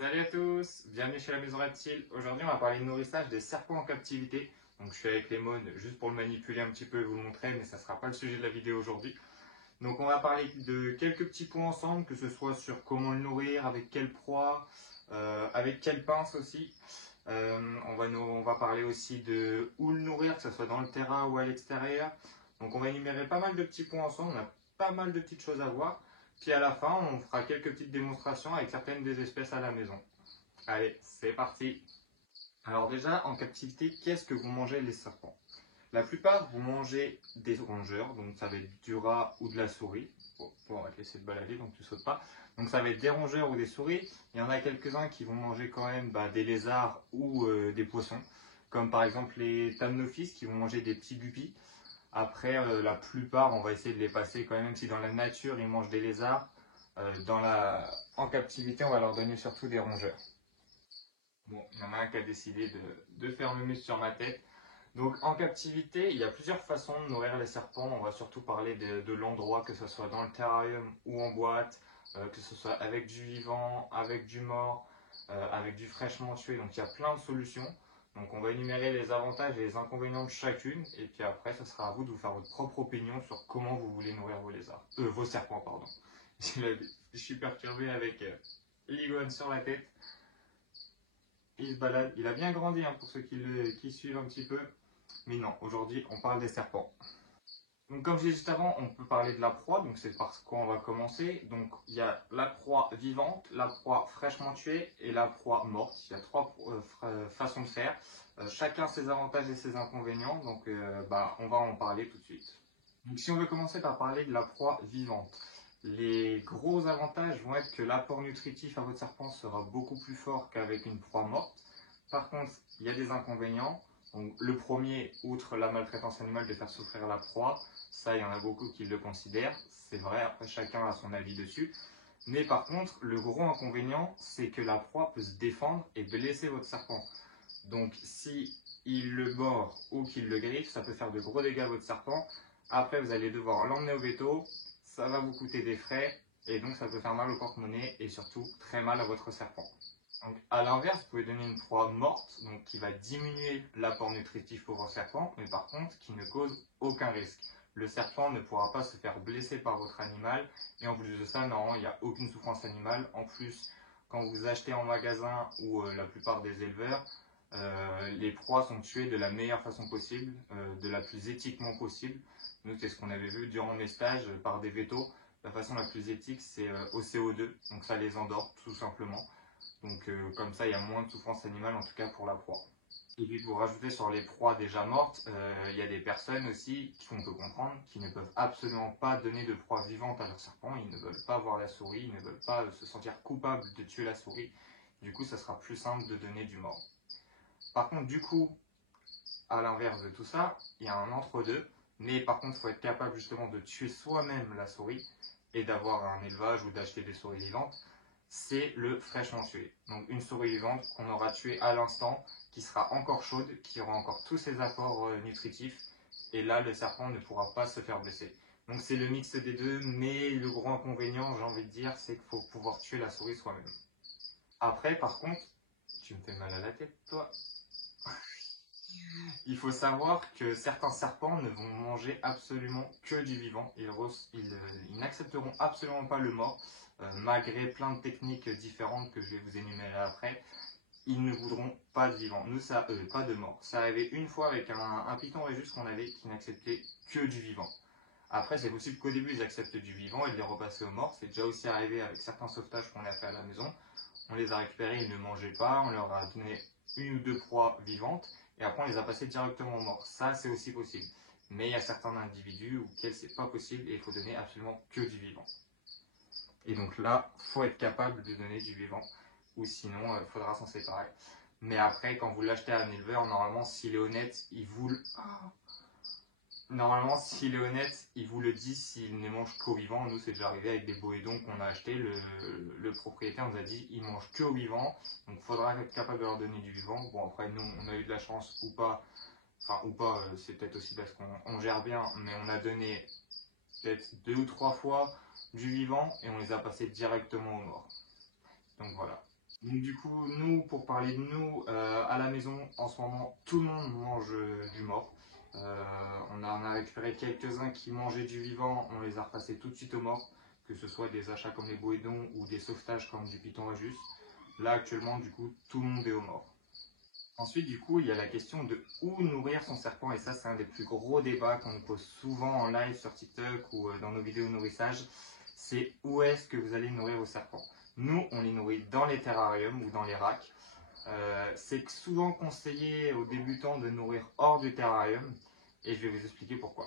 Salut à tous, bienvenue chez la Maison Reptile. Aujourd'hui, on va parler de nourrissage des serpents en captivité. Donc, je suis avec Lemon juste pour le manipuler un petit peu et vous le montrer, mais ça ne sera pas le sujet de la vidéo aujourd'hui. Donc, on va parler de quelques petits points ensemble, que ce soit sur comment le nourrir, avec quelle proie, avec quelle pince aussi. On va parler aussi de où le nourrir, que ce soit dans le terrain ou à l'extérieur. Donc, on va énumérer pas mal de petits points ensemble, on a pas mal de petites choses à voir. Puis à la fin, on fera quelques petites démonstrations avec certaines des espèces à la maison. Allez, c'est parti. Alors déjà, en captivité, qu'est-ce que vous mangez les serpents? La plupart, vous mangez des rongeurs, donc ça va être du rat ou de la souris. Bon, on va te laisser te balader, donc tu sautes pas. Donc ça va être des rongeurs ou des souris. Il y en a quelques-uns qui vont manger quand même des lézards ou des poissons, comme par exemple les thamnophis qui vont manger des petits guppies. Après, la plupart, on va essayer de les passer quand même si dans la nature ils mangent des lézards. En captivité, on va leur donner surtout des rongeurs. Bon, il y en a un qui a décidé de faire le muscle sur ma tête. Donc en captivité, il y a plusieurs façons de nourrir les serpents. On va surtout parler de l'endroit, que ce soit dans le terrarium ou en boîte, que ce soit avec du vivant, avec du mort, avec du fraîchement tué. Donc il y a plein de solutions. Donc on va énumérer les avantages et les inconvénients de chacune. Et puis après, ce sera à vous de vous faire votre propre opinion sur comment vous voulez nourrir vos serpents, pardon. Je suis perturbé avec l'iguane sur la tête. Il se balade, il a bien grandi pour ceux qui suivent un petit peu. Mais non, aujourd'hui on parle des serpents. Donc comme je disais juste avant, on peut parler de la proie, donc c'est par quoi on va commencer. Donc il y a la proie vivante, la proie fraîchement tuée et la proie morte. Il y a trois façons de faire. Chacun ses avantages et ses inconvénients, donc on va en parler tout de suite. Donc si on veut commencer par parler de la proie vivante, les gros avantages vont être que l'apport nutritif à votre serpent sera beaucoup plus fort qu'avec une proie morte. Par contre, il y a des inconvénients. Donc, le premier, outre la maltraitance animale de faire souffrir la proie, ça il y en a beaucoup qui le considèrent, c'est vrai, après chacun a son avis dessus. Mais par contre, le gros inconvénient, c'est que la proie peut se défendre et blesser votre serpent. Donc si il le mord ou qu'il le griffe, ça peut faire de gros dégâts à votre serpent. Après, vous allez devoir l'emmener au veto, ça va vous coûter des frais, et donc ça peut faire mal au porte-monnaie et surtout très mal à votre serpent. Donc, à l'inverse, vous pouvez donner une proie morte, donc qui va diminuer l'apport nutritif pour votre serpent, mais par contre qui ne cause aucun risque. Le serpent ne pourra pas se faire blesser par votre animal, et en plus de ça, non, il n'y a aucune souffrance animale. En plus, quand vous achetez en magasin ou la plupart des éleveurs, les proies sont tuées de la meilleure façon possible, de la plus éthiquement possible. Nous, c'est ce qu'on avait vu durant mes stages par des vétos. La façon la plus éthique, c'est au CO2, donc ça les endort tout simplement. Donc comme ça, il y a moins de souffrance animale, en tout cas pour la proie. Et puis pour rajouter sur les proies déjà mortes, il y a des personnes aussi, qu'on peut comprendre, qui ne peuvent absolument pas donner de proie vivante à leur serpent. Ils ne veulent pas voir la souris, ils ne veulent pas se sentir coupables de tuer la souris. Du coup, ça sera plus simple de donner du mort. Par contre, du coup, à l'inverse de tout ça, il y a un entre-deux. Mais par contre, il faut être capable justement de tuer soi-même la souris et d'avoir un élevage ou d'acheter des souris vivantes. C'est le fraîchement tué. Donc une souris vivante qu'on aura tuée à l'instant, qui sera encore chaude, qui aura encore tous ses apports nutritifs. Et là, le serpent ne pourra pas se faire blesser. Donc c'est le mix des deux, mais le gros inconvénient, j'ai envie de dire, c'est qu'il faut pouvoir tuer la souris soi-même. Après, par contre, tu me fais mal à la tête, toi. Il faut savoir que certains serpents ne vont manger absolument que du vivant. Ils n'accepteront absolument pas le mort, malgré plein de techniques différentes que je vais vous énumérer après. Ils ne voudront pas de vivant. Nous, ça, pas de mort. Ça arrivait une fois avec un python régus qu'on avait qui n'acceptait que du vivant. Après, c'est possible qu'au début, ils acceptent du vivant et de les repasser aux morts. C'est déjà aussi arrivé avec certains sauvetages qu'on a fait à la maison. On les a récupérés, ils ne mangeaient pas. On leur a donné une ou deux proies vivantes. Et après, on les a passés directement aux morts. Ça, c'est aussi possible. Mais il y a certains individus auxquels c'est pas possible et il faut donner absolument que du vivant. Et donc là, faut être capable de donner du vivant. Ou sinon, il faudra s'en séparer. Mais après, quand vous l'achetez à un éleveur, normalement, s'il est honnête, il vous le... Normalement, s'il est honnête, il vous le dit s'il ne mange qu'au vivant. Nous, c'est déjà arrivé avec des boédons qu'on a achetés. Le propriétaire nous a dit il mange que au vivant. Donc, il faudra être capable de leur donner du vivant. Bon, après, nous, on a eu de la chance ou pas. Enfin, ou pas, c'est peut-être aussi parce qu'on gère bien. Mais on a donné peut-être 2 ou 3 fois du vivant et on les a passés directement aux morts. Donc, voilà. Donc du coup, nous, pour parler de nous, à la maison, en ce moment, tout le monde mange du mort. On en a récupéré quelques-uns qui mangeaient du vivant, on les a repassés tout de suite au mort, que ce soit des achats comme les Boédons ou des sauvetages comme du Python Rajus. Là, actuellement, du coup, tout le monde est au mort. Ensuite, du coup, il y a la question de où nourrir son serpent, et ça, c'est un des plus gros débats qu'on nous pose souvent en live sur TikTok ou dans nos vidéos nourrissage. C'est où est-ce que vous allez nourrir vos serpents. Nous, on les nourrit dans les terrariums ou dans les racks. C'est souvent conseillé aux débutants de nourrir hors du terrarium, et je vais vous expliquer pourquoi.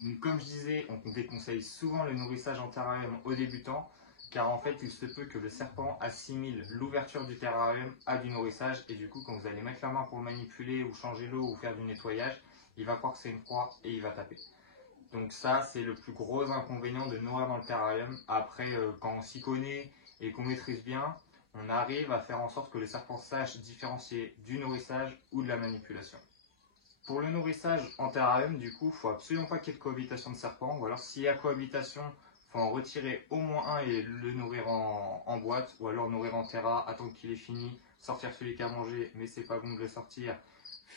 Donc, comme je disais, on déconseille souvent le nourrissage en terrarium aux débutants, car en fait, il se peut que le serpent assimile l'ouverture du terrarium à du nourrissage, et du coup, quand vous allez mettre la main pour le manipuler, ou changer l'eau, ou faire du nettoyage, il va croire que c'est une proie, et il va taper. Donc ça, c'est le plus gros inconvénient de nourrir dans le terrarium. Après, quand on s'y connaît et qu'on maîtrise bien, on arrive à faire en sorte que le serpent sache différencier du nourrissage ou de la manipulation. Pour le nourrissage en terrarium, du coup, il ne faut absolument pas qu'il y ait de cohabitation de serpents. Ou alors, s'il y a cohabitation, il faut en retirer au moins un et le nourrir en boîte. Ou alors nourrir en terra, attendre qu'il ait fini, sortir celui qui a mangé, mais c'est pas bon de le sortir,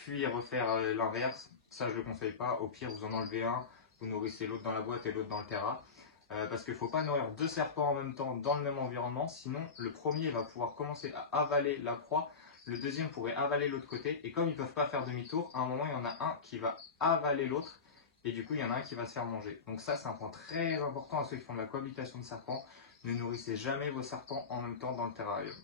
puis refaire l'inverse. Ça, je ne le conseille pas. Au pire, vous en enlevez un, vous nourrissez l'autre dans la boîte et l'autre dans le terra. Parce qu'il ne faut pas nourrir deux serpents en même temps dans le même environnement. Sinon, le premier va pouvoir commencer à avaler la proie. Le deuxième pourrait avaler l'autre côté, et comme ils ne peuvent pas faire demi-tour, à un moment il y en a un qui va avaler l'autre, et du coup il y en a un qui va se faire manger. Donc ça, c'est un point très important à ceux qui font de la cohabitation de serpents. Ne nourrissez jamais vos serpents en même temps dans le terrarium.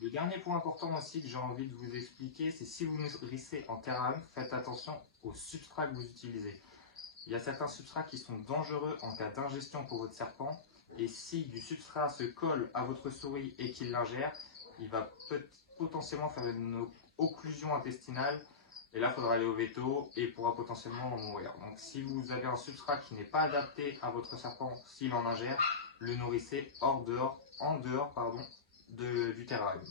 Le dernier point important aussi que j'ai envie de vous expliquer, c'est si vous nourrissez en terrarium, faites attention aux substrats que vous utilisez. Il y a certains substrats qui sont dangereux en cas d'ingestion pour votre serpent, et si du substrat se colle à votre souris et qu'il l'ingère, il va potentiellement faire une occlusion intestinale, et là il faudra aller au veto et pourra potentiellement en mourir. Donc si vous avez un substrat qui n'est pas adapté à votre serpent s'il en ingère, le nourrissez en dehors du terrarium.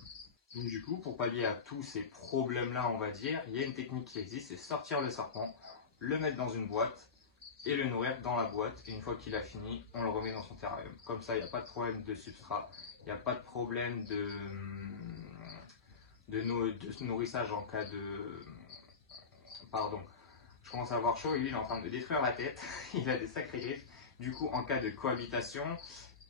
Donc du coup, pour pallier à tous ces problèmes-là, on va dire, il y a une technique qui existe, c'est sortir le serpent, le mettre dans une boîte, et le nourrir dans la boîte, et une fois qu'il a fini, on le remet dans son terrarium. Comme ça, il n'y a pas de problème de substrat, il n'y a pas de problème de nourrissage en cas de... Pardon, je commence à avoir chaud et lui il est en train de me détruire la tête, il a des sacrées griffes. Du coup, en cas de cohabitation,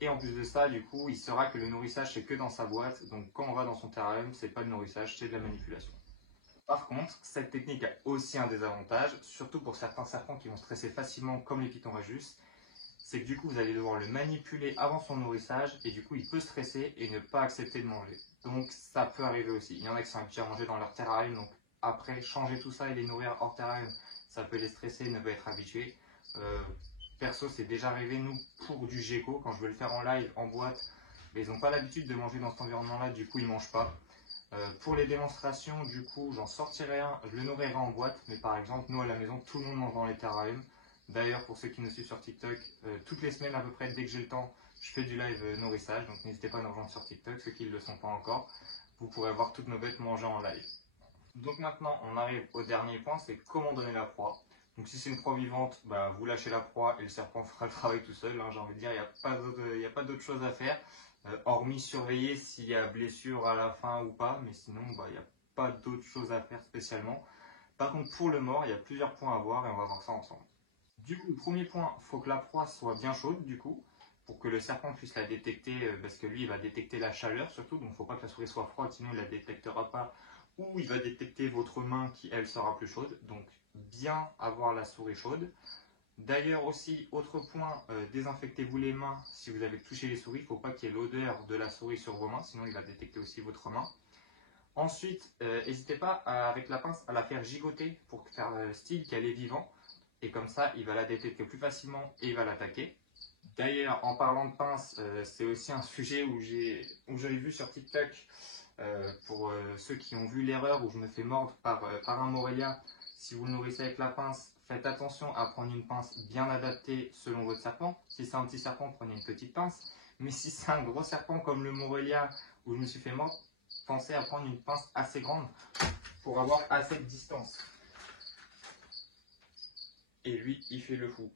et en plus de ça, du coup, il saura que le nourrissage c'est que dans sa boîte, donc quand on va dans son terrarium, c'est pas de nourrissage, c'est de la manipulation. Par contre, cette technique a aussi un désavantage, surtout pour certains serpents qui vont stresser facilement comme les Python Rajus, c'est que du coup vous allez devoir le manipuler avant son nourrissage et du coup il peut stresser et ne pas accepter de manger. Donc ça peut arriver aussi. Il y en a qui sont habitués à manger dans leur terrarium, donc après changer tout ça et les nourrir hors terrarium, ça peut les stresser et ne pas être habitués. Perso, c'est déjà arrivé, nous, pour du gecko, quand je veux le faire en live, en boîte, mais ils n'ont pas l'habitude de manger dans cet environnement-là, du coup ils ne mangent pas. Pour les démonstrations, du coup, j'en sortirai un, je le nourrirai en boîte, mais par exemple, nous à la maison, tout le monde mange dans les terrariums. D'ailleurs, pour ceux qui nous suivent sur TikTok, toutes les semaines à peu près, dès que j'ai le temps, je fais du live nourrissage, donc n'hésitez pas à nous rejoindre sur TikTok, ceux qui ne le sont pas encore. Vous pourrez voir toutes nos bêtes manger en live. Donc maintenant, on arrive au dernier point, c'est comment donner la proie. Donc si c'est une proie vivante, bah, vous lâchez la proie et le serpent fera le travail tout seul. Hein, j'ai envie de dire, il n'y a pas d'autre chose à faire. Hormis surveiller s'il y a blessure à la fin ou pas, mais sinon bah, il n'y a pas d'autre chose à faire spécialement. Par contre pour le mort, il y a plusieurs points à voir et on va voir ça ensemble. Du coup, premier point, il faut que la proie soit bien chaude du coup, pour que le serpent puisse la détecter, parce que lui il va détecter la chaleur surtout, donc il ne faut pas que la souris soit froide, sinon il ne la détectera pas, ou il va détecter votre main qui elle sera plus chaude, donc bien avoir la souris chaude. D'ailleurs aussi, autre point, désinfectez-vous les mains si vous avez touché les souris. Il ne faut pas qu'il y ait l'odeur de la souris sur vos mains, sinon il va détecter aussi votre main. Ensuite, n'hésitez pas avec la pince à la faire gigoter pour faire style qu'elle est vivante. Et comme ça, il va la détecter plus facilement et il va l'attaquer. D'ailleurs, en parlant de pince, c'est aussi un sujet où j'avais vu sur TikTok, pour ceux qui ont vu l'erreur où je me fais mordre par un Morelia. Si vous le nourrissez avec la pince, faites attention à prendre une pince bien adaptée selon votre serpent. Si c'est un petit serpent, prenez une petite pince. Mais si c'est un gros serpent comme le Morelia où je me suis fait mordre, pensez à prendre une pince assez grande pour avoir assez de distance. Et lui, il fait le fou.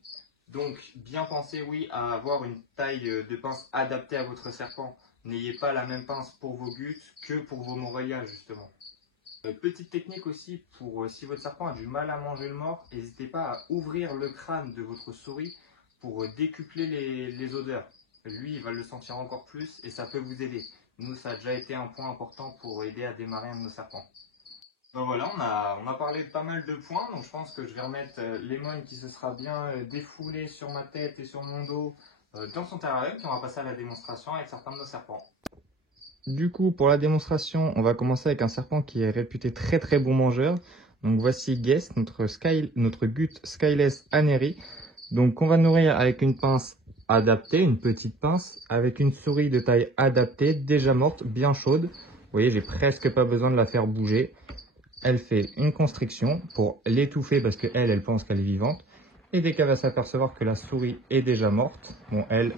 Donc, bien penser, oui, à avoir une taille de pince adaptée à votre serpent. n'ayez pas la même pince pour vos gutes que pour vos moraillas justement. Petite technique aussi pour si votre serpent a du mal à manger le mort, n'hésitez pas à ouvrir le crâne de votre souris pour décupler les odeurs. Lui, il va le sentir encore plus et ça peut vous aider. Nous, ça a déjà été un point important pour aider à démarrer un de nos serpents. Donc voilà, on a parlé de pas mal de points, donc je pense que je vais remettre Lemon qui se sera bien défoulé sur ma tête et sur mon dos dans son terrarium, puis on va passer à la démonstration avec certains de nos serpents. Du coup, pour la démonstration, on va commencer avec un serpent qui est réputé très bon mangeur. Donc voici Guest, notre gut Skyless Aneri. Donc on va nourrir avec une pince adaptée, une petite pince, avec une souris de taille adaptée, déjà morte, bien chaude. Vous voyez, j'ai presque pas besoin de la faire bouger. Elle fait une constriction pour l'étouffer parce qu'elle pense qu'elle est vivante. Et dès qu'elle va s'apercevoir que la souris est déjà morte, bon, elle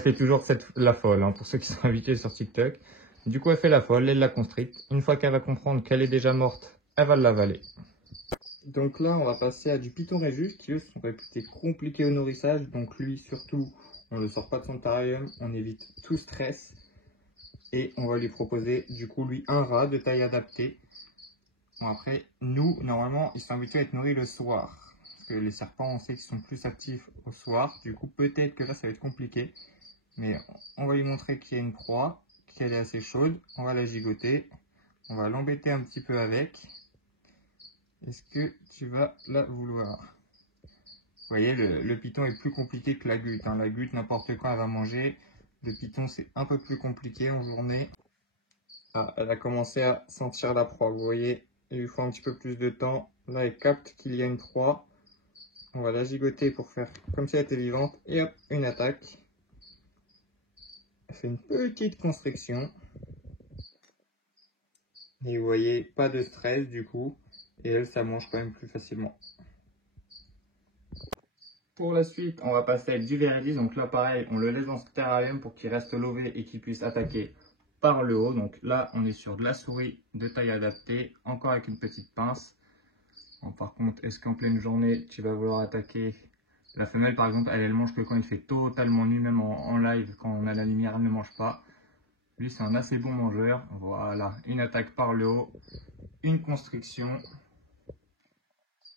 fait toujours la folle, hein, pour ceux qui sont habitués sur TikTok. Du coup, elle fait la folle, elle la constricte. Une fois qu'elle va comprendre qu'elle est déjà morte, elle va l'avaler. Donc là, on va passer à du Python Réjus, qui eux sont réputés compliqués au nourrissage. Donc lui, surtout, on ne le sort pas de son terrarium, on évite tout stress. Et on va lui proposer, du coup, lui, un rat de taille adaptée. Bon, après, nous, normalement, ils sont habitués à être nourris le soir. Parce que les serpents, on sait qu'ils sont plus actifs au soir. Du coup, peut-être que là, ça va être compliqué. Mais on va lui montrer qu'il y a une proie, qu'elle est assez chaude. On va la gigoter. On va l'embêter un petit peu avec. Est-ce que tu vas la vouloir? Vous voyez, le python est plus compliqué que la gute, hein. La gute, n'importe quand, elle va manger. Le python, c'est un peu plus compliqué en journée. Ah, elle a commencé à sentir la proie. Vous voyez, il lui faut un petit peu plus de temps. Là, elle capte qu'il y a une proie. On va la gigoter pour faire comme si elle était vivante. Et hop, une attaque. Elle fait une petite constriction. Et vous voyez, pas de stress du coup. Et elle, ça mange quand même plus facilement. Pour la suite, on va passer avec du Viridis. Donc là, pareil, on le laisse dans ce terrarium pour qu'il reste levé et qu'il puisse attaquer par le haut. Donc là, on est sur de la souris de taille adaptée, encore avec une petite pince. Bon, par contre, est-ce qu'en pleine journée, tu vas vouloir attaquer la femelle? Par exemple, elle mange que quand il fait totalement nuit, même en live, quand on a la lumière, elle ne mange pas. Lui, c'est un assez bon mangeur. Voilà, une attaque par le haut, une constriction.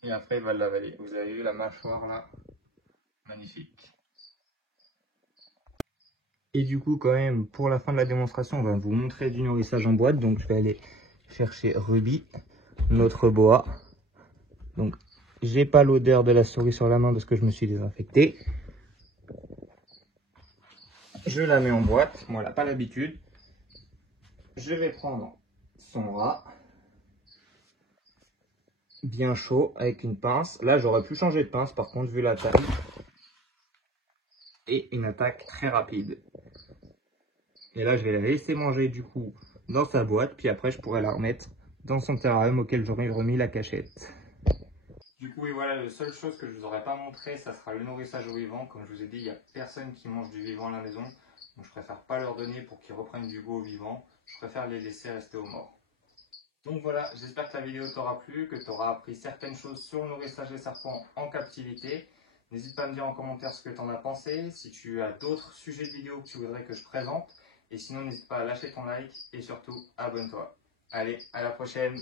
Et après, il va l'avaler. Vous avez vu la mâchoire là? Magnifique. Et du coup, quand même, pour la fin de la démonstration, on va vous montrer du nourrissage en boîte. Donc, je vais aller chercher Ruby, notre boa. Donc, j'ai pas l'odeur de la souris sur la main parce que je me suis désinfecté. Je la mets en boîte. Moi, elle n'a pas l'habitude. Je vais prendre son rat. Bien chaud, avec une pince. Là, j'aurais pu changer de pince, par contre, vu la taille. Et une attaque très rapide. Et là, je vais la laisser manger, du coup, dans sa boîte. Puis après, je pourrais la remettre dans son terrarium auquel j'aurais remis la cachette. Du coup, et voilà, la seule chose que je vous aurais pas montré, ça sera le nourrissage au vivant. Comme je vous ai dit, il n'y a personne qui mange du vivant à la maison. Donc je préfère pas leur donner pour qu'ils reprennent du goût au vivant. Je préfère les laisser rester au mort. Donc voilà, j'espère que la vidéo t'aura plu, que tu auras appris certaines choses sur le nourrissage des serpents en captivité. N'hésite pas à me dire en commentaire ce que tu en as pensé, si tu as d'autres sujets de vidéo que tu voudrais que je présente. Et sinon, n'hésite pas à lâcher ton like et surtout, abonne-toi. Allez, à la prochaine!